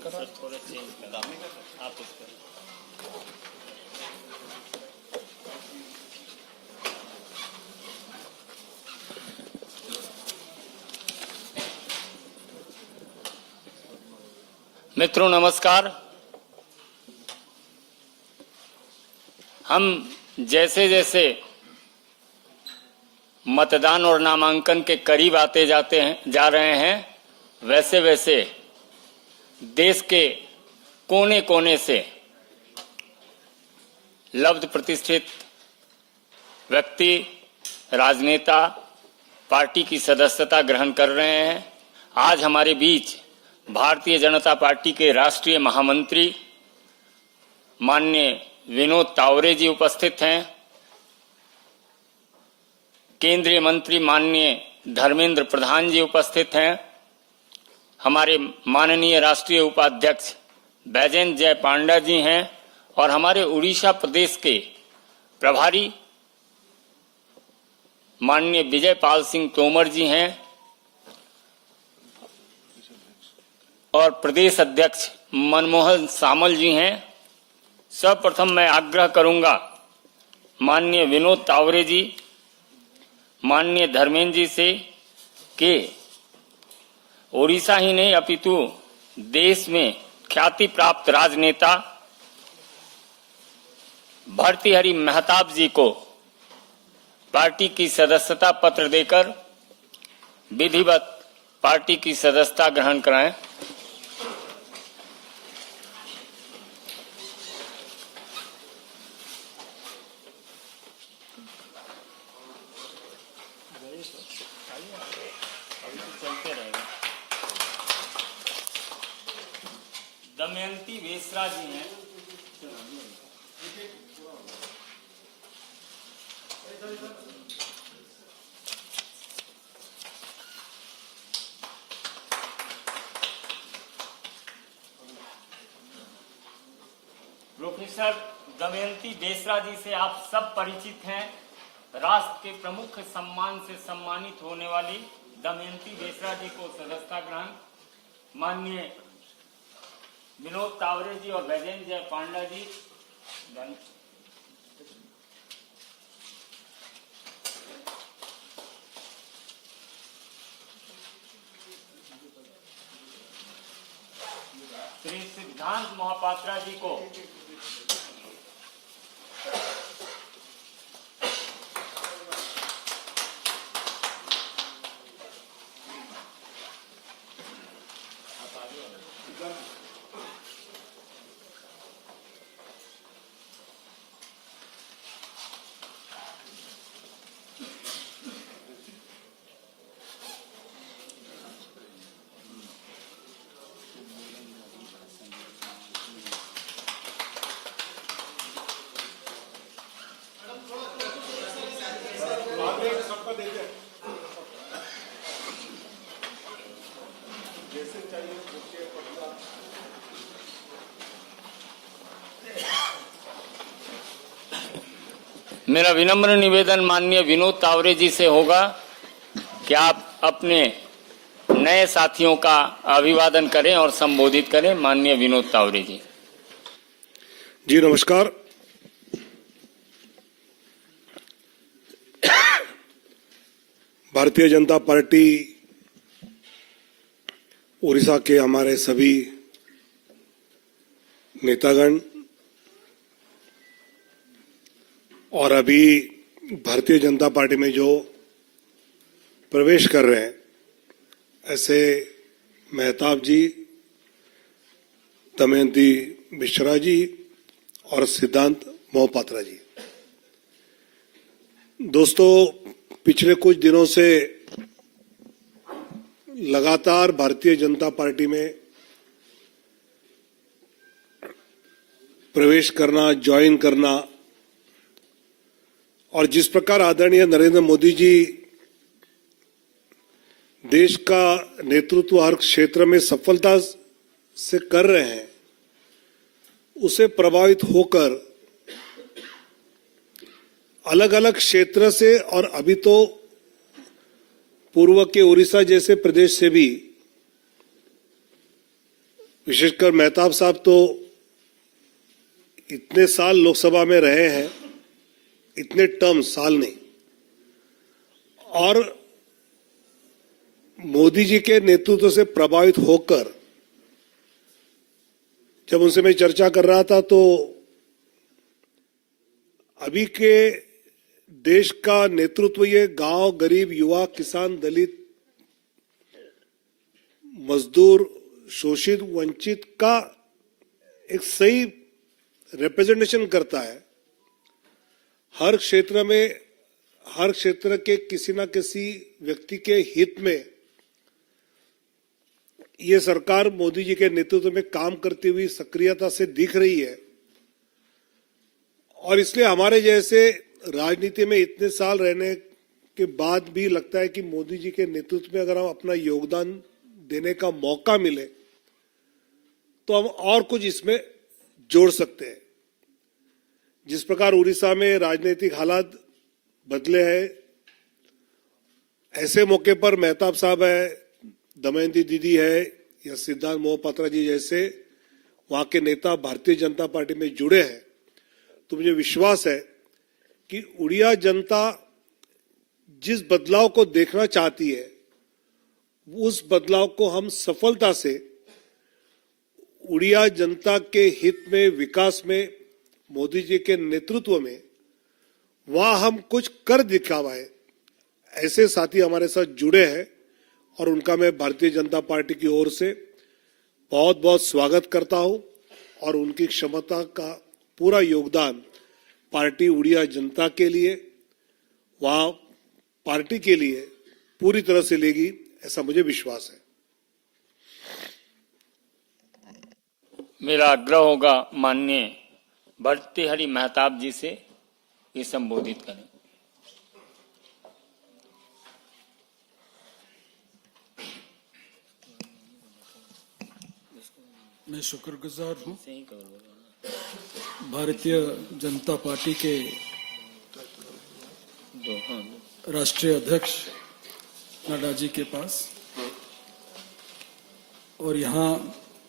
Sir थोड़ा change कर आप इसको। मित्रों नमस्कार। हम जैसे जैसे मतदान और नामांकन के करीब आते जा रहे हैं, वैसे वैसे देश के कोने कोने से लब्ध प्रतिष्ठित व्यक्ति, राजनेता पार्टी की सदस्यता ग्रहण कर रहे हैं। आज हमारे बीच भारतीय जनता पार्टी के राष्ट्रीय महामंत्री माननीय विनोद तावरे जी उपस्थित हैं। केंद्रीय मंत्री माननीय धर्मेंद्र प्रधान जी उपस्थित हैं। हमारे माननीय राष्ट्रीय उपाध्यक्ष बैजयंत जय पांडा जी हैं और हमारे उड़ीसा प्रदेश के प्रभारी माननीय विजय पाल सिंह तोमर जी हैं और प्रदेश अध्यक्ष मनमोहन सामल जी हैं। सर्वप्रथम मैं आग्रह करूंगा माननीय विनोद तावरे जी, माननीय धर्मेंद्र जी से कि ओडिशा ही नहीं अपितु देश में ख्याति प्राप्त राजनेता भर्तृहरि महताब जी को पार्टी की सदस्यता पत्र देकर विधिवत पार्टी की सदस्यता ग्रहण कराएं। दमयंती वेसरा जी हैं। प्रोफेसर दमयंती वेसरा जी से आप सब परिचित हैं। राष्ट्र के प्रमुख सम्मान से सम्मानित होने वाली दमयंती वेसरा जी को सदस्यता ग्रहण माननीय विनोद तावरे जी और बैजयंत जय पांडा जी श्री सिद्धांत महापात्रा जी को मेरा विनम्र निवेदन माननीय विनोद तावरे जी से होगा कि आप अपने नए साथियों का अभिवादन करें और संबोधित करें। माननीय विनोद तावरे जी। जी नमस्कार। भारतीय जनता पार्टी उड़ीसा के हमारे सभी नेतागण और अभी भारतीय जनता पार्टी में जो प्रवेश कर रहे हैं, ऐसे महताब जी, दमयंती वेसरा जी और सिद्धांत महापात्रा जी। दोस्तों, पिछले कुछ दिनों से लगातार भारतीय जनता पार्टी में प्रवेश करना, ज्वाइन करना और जिस प्रकार आदरणीय नरेंद्र मोदी जी देश का नेतृत्व हर क्षेत्र में सफलता से कर रहे हैं, उसे प्रभावित होकर अलग अलग क्षेत्र से और अभी तो पूर्व के उड़ीसा जैसे प्रदेश से भी विशेषकर मेहताब साहब तो इतने साल लोकसभा में रहे हैं, इतने टर्म, साल नहीं, और मोदी जी के नेतृत्व से प्रभावित होकर जब उनसे मैं चर्चा कर रहा था तो अभी के देश का नेतृत्व ये गांव, गरीब, युवा, किसान, दलित, मजदूर, शोषित, वंचित का एक सही रिप्रेजेंटेशन करता है। हर क्षेत्र में, हर क्षेत्र के किसी न किसी व्यक्ति के हित में ये सरकार मोदी जी के नेतृत्व में काम करती हुई सक्रियता से दिख रही है। और इसलिए हमारे जैसे राजनीति में इतने साल रहने के बाद भी लगता है कि मोदी जी के नेतृत्व में अगर हम अपना योगदान देने का मौका मिले तो हम और कुछ इसमें जोड़ सकते हैं। जिस प्रकार उड़ीसा में राजनीतिक हालात बदले हैं, ऐसे मौके पर मेहताब साहब है, दमयंती दीदी है या सिद्धार्थ मोहपात्रा जी जैसे वहां के नेता भारतीय जनता पार्टी में जुड़े हैं, तो मुझे विश्वास है कि उड़िया जनता जिस बदलाव को देखना चाहती है उस बदलाव को हम सफलता से उड़िया जनता के हित में, विकास में, मोदी जी के नेतृत्व में वहां हम कुछ कर दिखावाए। ऐसे साथी हमारे साथ जुड़े हैं और उनका मैं भारतीय जनता पार्टी की ओर से बहुत बहुत स्वागत करता हूं और उनकी क्षमता का पूरा योगदान पार्टी उड़िया जनता के लिए, वहां पार्टी के लिए पूरी तरह से लेगी, ऐसा मुझे विश्वास है। मेरा आग्रह होगा माननीय भर्तृहरि मेहताब जी से ये संबोधित करें। मैं शुक्रगुजार हूँ भारतीय जनता पार्टी के राष्ट्रीय अध्यक्ष नड्डा जी के पास और यहाँ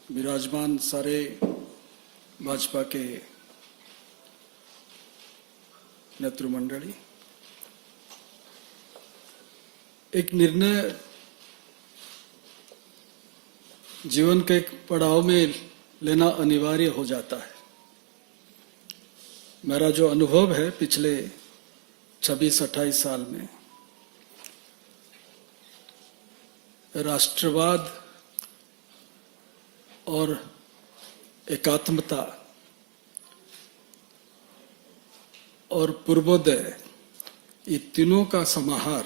विराजमान सारे भाजपा के नेतृमंडली। एक निर्णय जीवन के एक पड़ाव में लेना अनिवार्य हो जाता है। मेरा जो अनुभव है पिछले 26-28 साल में, राष्ट्रवाद और एकात्मता और पूर्वोदय, ये तीनों का समाहार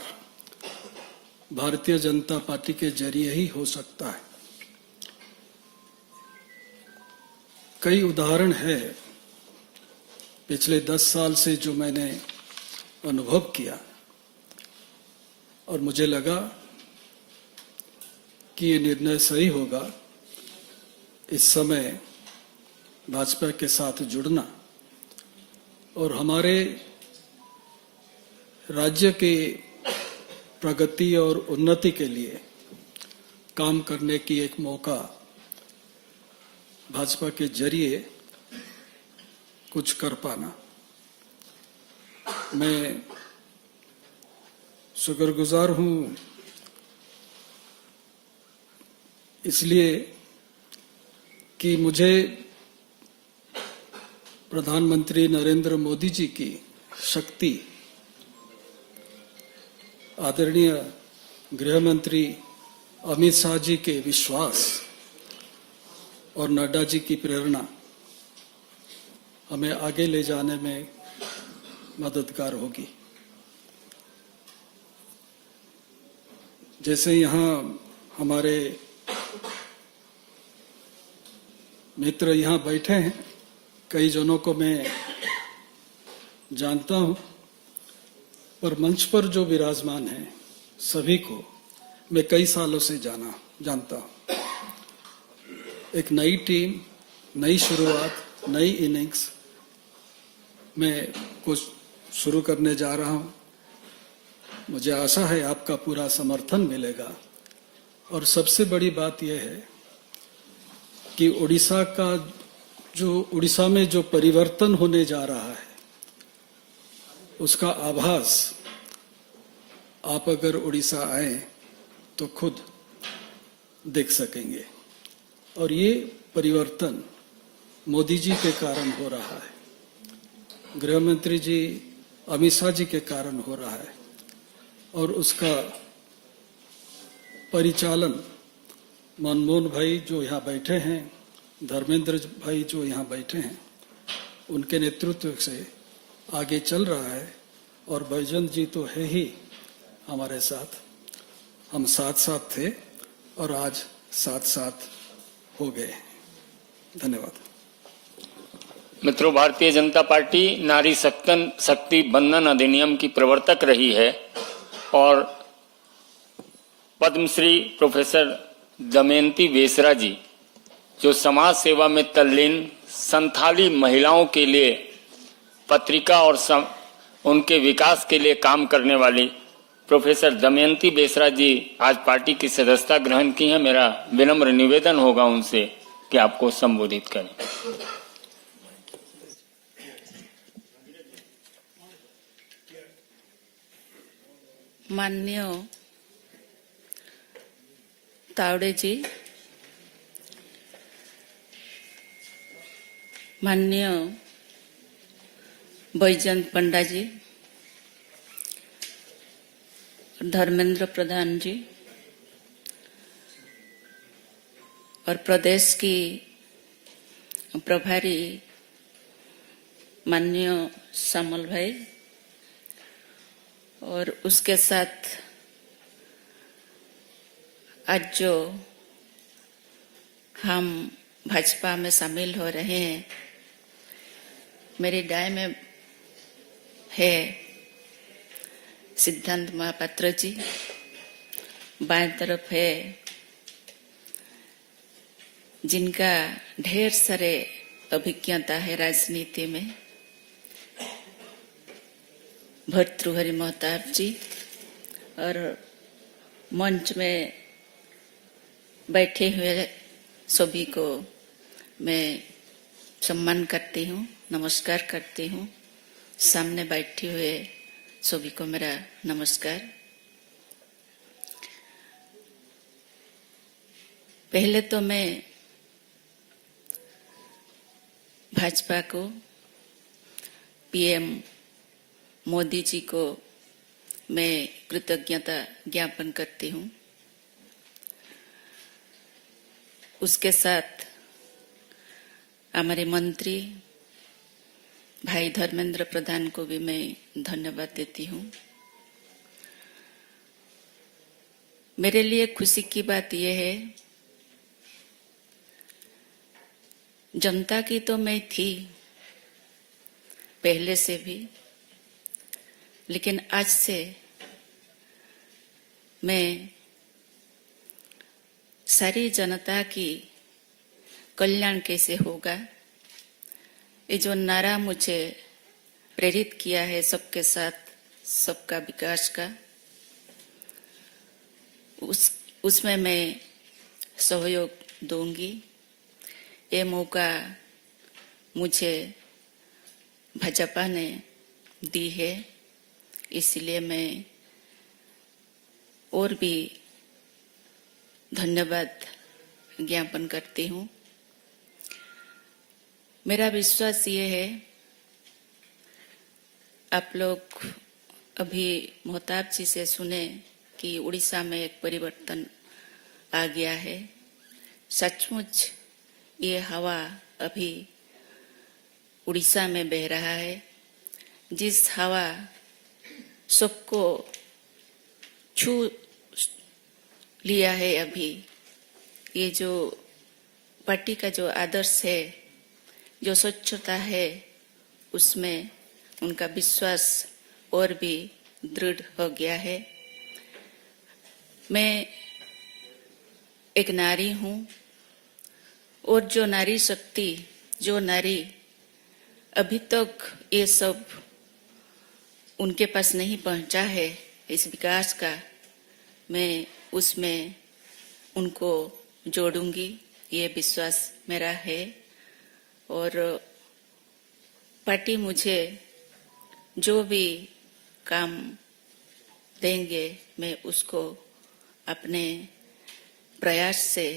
भारतीय जनता पार्टी के जरिए ही हो सकता है। कई उदाहरण है पिछले 10 साल से जो मैंने अनुभव किया और मुझे लगा कि ये निर्णय सही होगा इस समय भाजपा के साथ जुड़ना और हमारे राज्य के प्रगति और उन्नति के लिए काम करने की एक मौका भाजपा के जरिए कुछ कर पाना। मैं शुक्रगुजार हूँ इसलिए कि मुझे प्रधानमंत्री नरेंद्र मोदी जी की शक्ति, आदरणीय गृह मंत्री अमित शाह जी के विश्वास और नड्डा जी की प्रेरणा हमें आगे ले जाने में मददगार होगी। जैसे यहाँ हमारे मित्र यहाँ बैठे हैं, कई जनों को मैं जानता हूँ, पर मंच पर जो विराजमान हैं सभी को मैं कई सालों से जानता हूँ। एक नई टीम, नई शुरुआत, नई इनिंग्स में कुछ शुरू करने जा रहा हूँ। मुझे आशा है आपका पूरा समर्थन मिलेगा और सबसे बड़ी बात यह है कि उड़ीसा में जो परिवर्तन होने जा रहा है उसका आभास आप अगर उड़ीसा आए तो खुद देख सकेंगे। और ये परिवर्तन मोदी जी के कारण हो रहा है, गृह मंत्री जी अमित शाह जी के कारण हो रहा है, और उसका परिचालन मनमोहन भाई जो यहाँ बैठे हैं, धर्मेंद्र भाई जो यहाँ बैठे हैं, उनके नेतृत्व से आगे चल रहा है। और बैजंत जी तो है ही हमारे साथ, हम साथ साथ थे और आज साथ साथ हो गए। धन्यवाद। मित्रों, भारतीय जनता पार्टी नारी शक्ति बंधन अधिनियम की प्रवर्तक रही है और पद्मश्री प्रोफेसर दमयंती बेसरा जी जो समाज सेवा में तल्लीन संथाली महिलाओं के लिए पत्रिका और उनके विकास के लिए काम करने वाली प्रोफेसर दमयंती बेसरा जी आज पार्टी की सदस्यता ग्रहण की है। मेरा विनम्र निवेदन होगा उनसे कि आपको संबोधित करें। माननीय तावड़े जी, माननीय बैजंत पंडा जी, धर्मेंद्र प्रधान जी और प्रदेश की प्रभारी माननीय श्यामल भाई और उसके साथ आज जो हम भाजपा में शामिल हो रहे हैं, मेरी दाएं में है सिद्धांत महापात्र जी, बाएं तरफ है जिनका ढेर सारे अभिज्ञता है राजनीति में, भर्तृहरि महताब जी, और मंच में बैठे हुए सभी को मैं सम्मान करती हूँ, नमस्कार करती हूँ। सामने बैठे हुए सभी को मेरा नमस्कार। पहले तो मैं भाजपा को, पीएम मोदी जी को मैं कृतज्ञता ज्ञापन करती हूँ। उसके साथ हमारे मंत्री भाई धर्मेंद्र प्रधान को भी मैं धन्यवाद देती हूँ। मेरे लिए खुशी की बात यह है, जनता की तो मैं थी पहले से भी, लेकिन आज से मैं सारी जनता की कल्याण कैसे होगा, ये जो नारा मुझे प्रेरित किया है सबके साथ सबका विकास का, उसमें मैं सहयोग दूंगी। ये मौका मुझे भाजपा ने दी है, इसलिए मैं और भी धन्यवाद ज्ञापन करती हूँ। मेरा विश्वास ये है, आप लोग अभी महताब जी से सुने कि उड़ीसा में एक परिवर्तन आ गया है। सचमुच ये हवा अभी उड़ीसा में बह रहा है, जिस हवा सबको छू लिया है। अभी ये जो पार्टी का जो आदर्श है, जो स्वच्छता है, उसमें उनका विश्वास और भी दृढ़ हो गया है। मैं एक नारी हूँ और जो नारी शक्ति, जो नारी अभी तक ये सब उनके पास नहीं पहुंचा है, इस विकास का, मैं उसमें उनको जोड़ूंगी ये विश्वास मेरा है और पार्टी मुझे जो भी काम देंगे मैं उसको अपने प्रयास से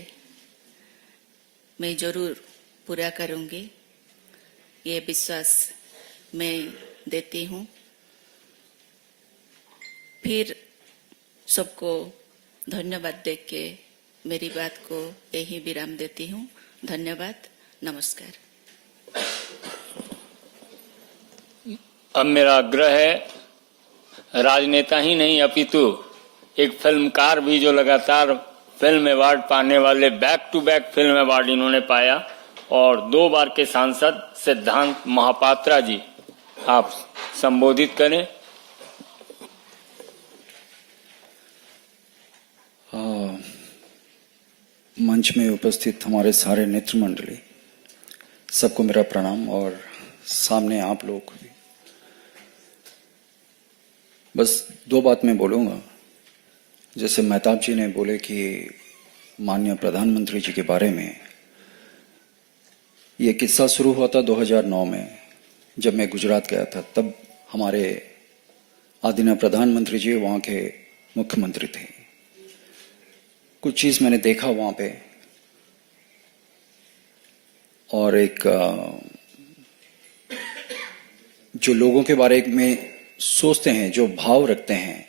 मैं जरूर पूरा करूंगी, ये विश्वास मैं देती हूँ। फिर सबको धन्यवाद देके मेरी बात को यही विराम देती हूँ। धन्यवाद, नमस्कार। अब मेरा आग्रह है, राजनेता ही नहीं अपितु एक फिल्मकार भी जो लगातार फिल्म अवार्ड पाने वाले, back to back film award इन्होंने पाया, और 2 बार के सांसद सिद्धांत महापात्रा जी, आप संबोधित करें। मंच में उपस्थित हमारे सारे नेतृ मंडली, सबको मेरा प्रणाम, और सामने आप लोग भी। बस 2 बात मैं बोलूँगा। जैसे मेहताब जी ने बोले कि माननीय प्रधानमंत्री जी के बारे में, ये किस्सा शुरू हुआ था 2009 में, जब मैं गुजरात गया था। तब हमारे आदरणीय प्रधानमंत्री जी वहाँ के मुख्यमंत्री थे। कुछ चीज़ मैंने देखा वहाँ पे, और एक जो लोगों के बारे में सोचते हैं, जो भाव रखते हैं,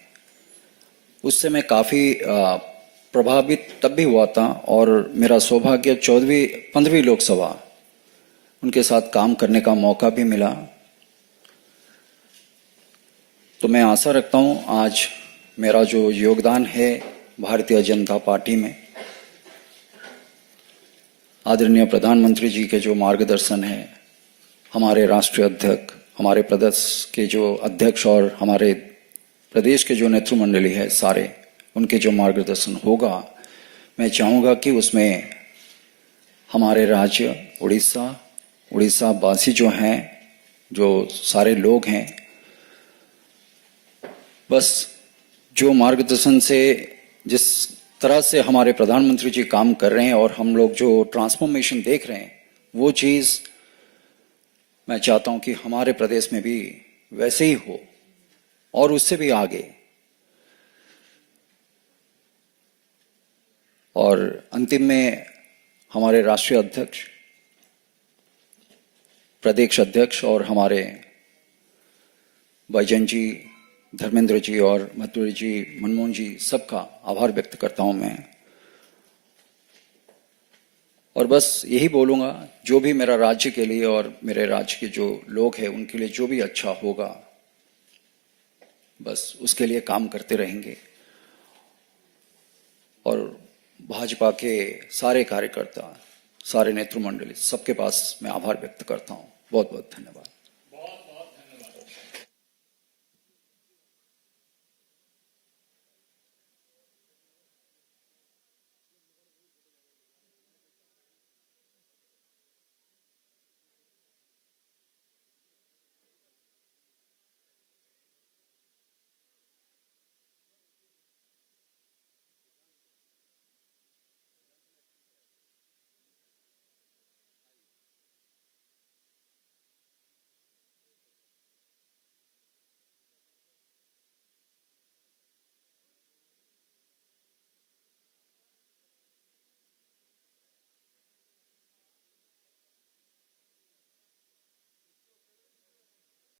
उससे मैं काफ़ी प्रभावित तब भी हुआ था। और मेरा सौभाग्य 15वीं लोकसभा उनके साथ काम करने का मौका भी मिला। तो मैं आशा रखता हूँ आज मेरा जो योगदान है भारतीय जनता पार्टी में, आदरणीय प्रधानमंत्री जी के जो मार्गदर्शन है, हमारे राष्ट्रीय अध्यक्ष, हमारे प्रदेश के जो अध्यक्ष और हमारे प्रदेश के जो नेतृ मंडली है सारे, उनके जो मार्गदर्शन होगा, मैं चाहूँगा कि उसमें हमारे राज्य उड़ीसा वासी जो हैं, जो सारे लोग हैं, बस जो मार्गदर्शन से, जिस तरह से हमारे प्रधानमंत्री जी काम कर रहे हैं और हम लोग जो ट्रांसफॉर्मेशन देख रहे हैं, वो चीज़ मैं चाहता हूं कि हमारे प्रदेश में भी वैसे ही हो और उससे भी आगे। और अंतिम में हमारे राष्ट्रीय अध्यक्ष, प्रदेश अध्यक्ष और हमारे बैजन जी, धर्मेंद्र जी और मथुरी जी, मनमोहन जी, सबका आभार व्यक्त करता हूं मैं। और बस यही बोलूँगा, जो भी मेरा राज्य के लिए और मेरे राज्य के जो लोग हैं उनके लिए जो भी अच्छा होगा, बस उसके लिए काम करते रहेंगे। और भाजपा के सारे कार्यकर्ता, सारे नेतृ मंडली, सबके पास मैं आभार व्यक्त करता हूँ। बहुत बहुत धन्यवाद।